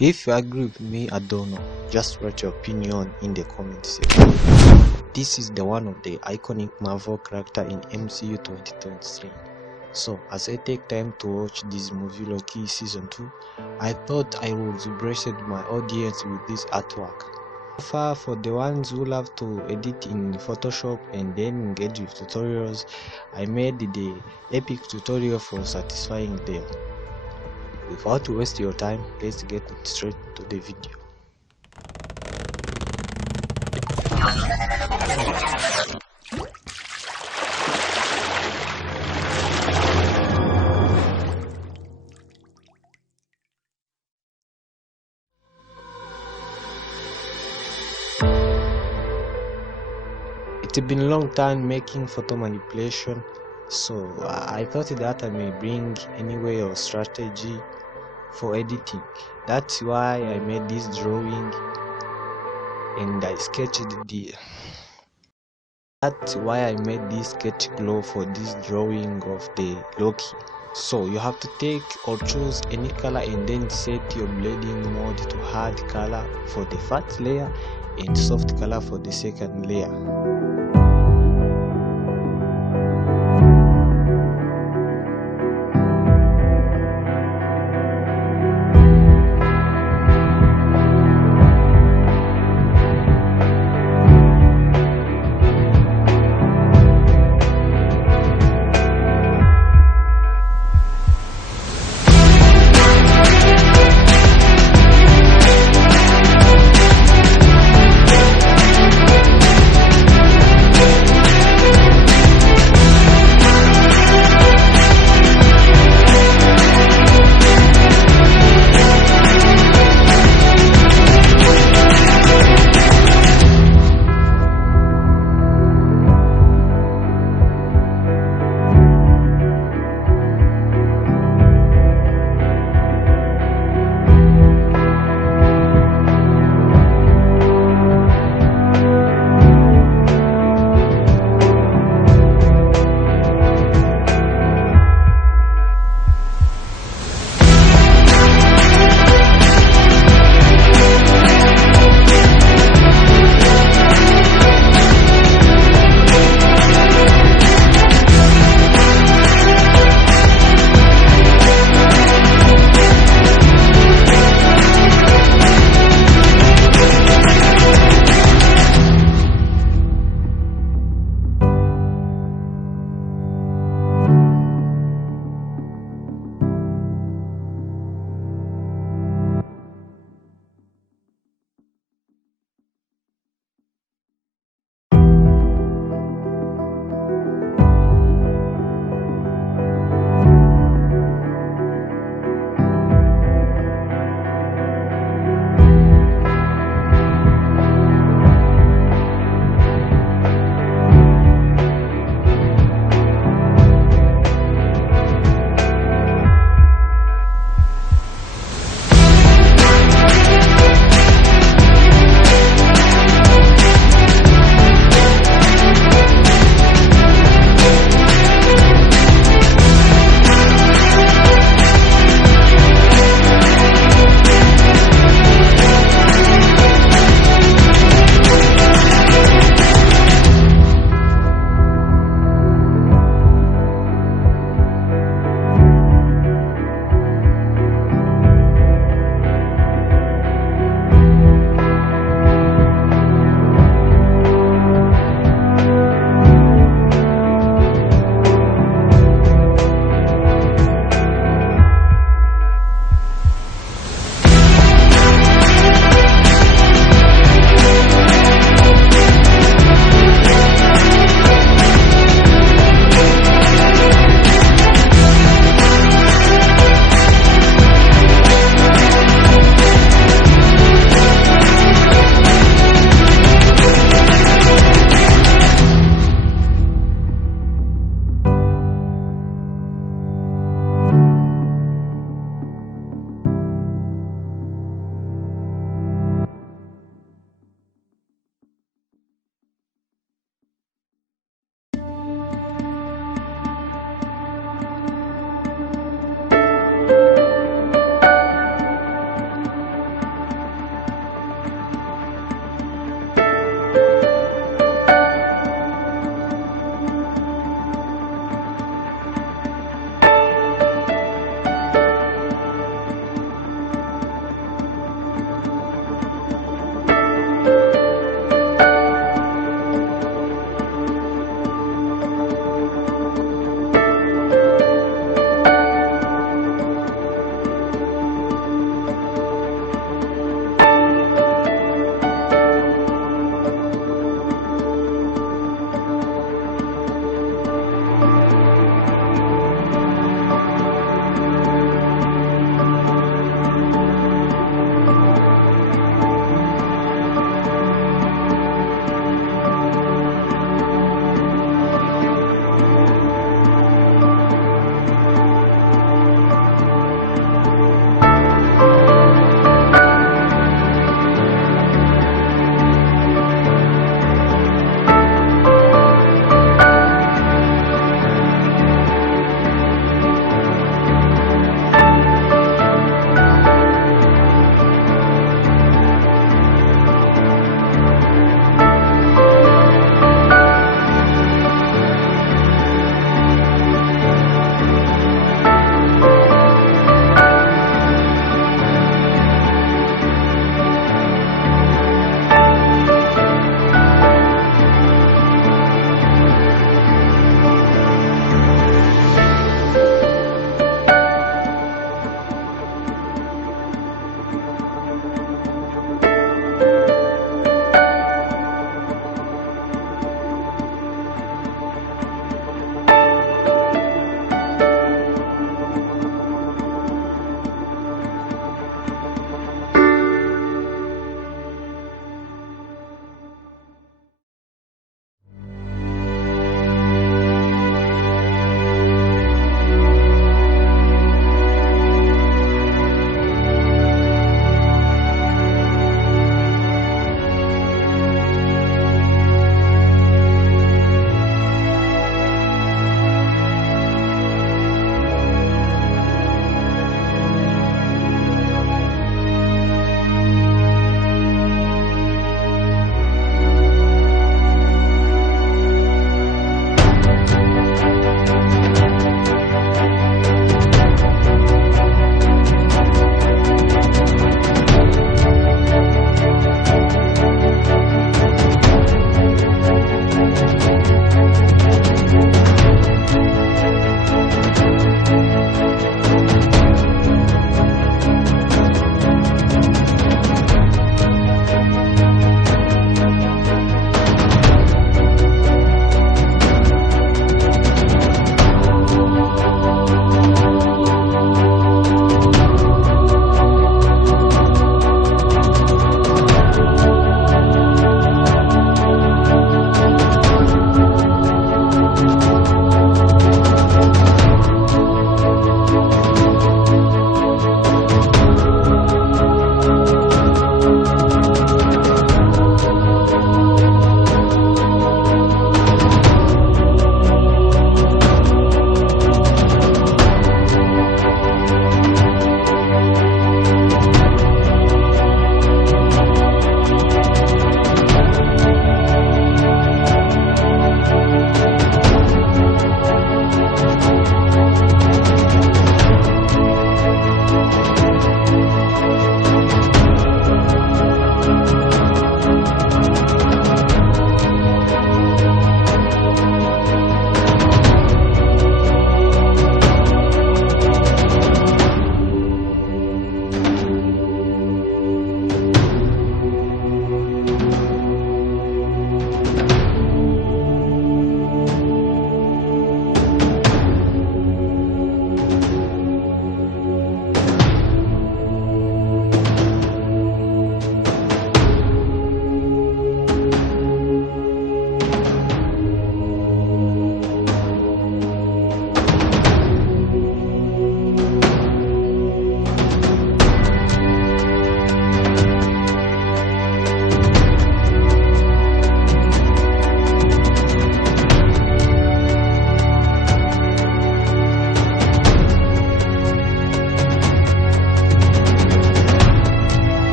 If you agree with me, I don't know, just write your opinion in the comment section. This is the one of the iconic Marvel character in MCU 2023. So as I take time to watch this movie Loki season 2, I thought I would bless my audience with this artwork. For the ones who love to edit in Photoshop and then engage with tutorials, I made the epic tutorial for satisfying them. Without wasting your time, let's get straight to the video. It's been a long time making photo manipulation, so I thought that I may bring any way or strategy for editing. That's why I made this drawing and I sketched that's why I made this sketch glow for this drawing of the Loki. So you have to take or choose any color and then set your blending mode to hard color for the first layer and soft color for the second layer.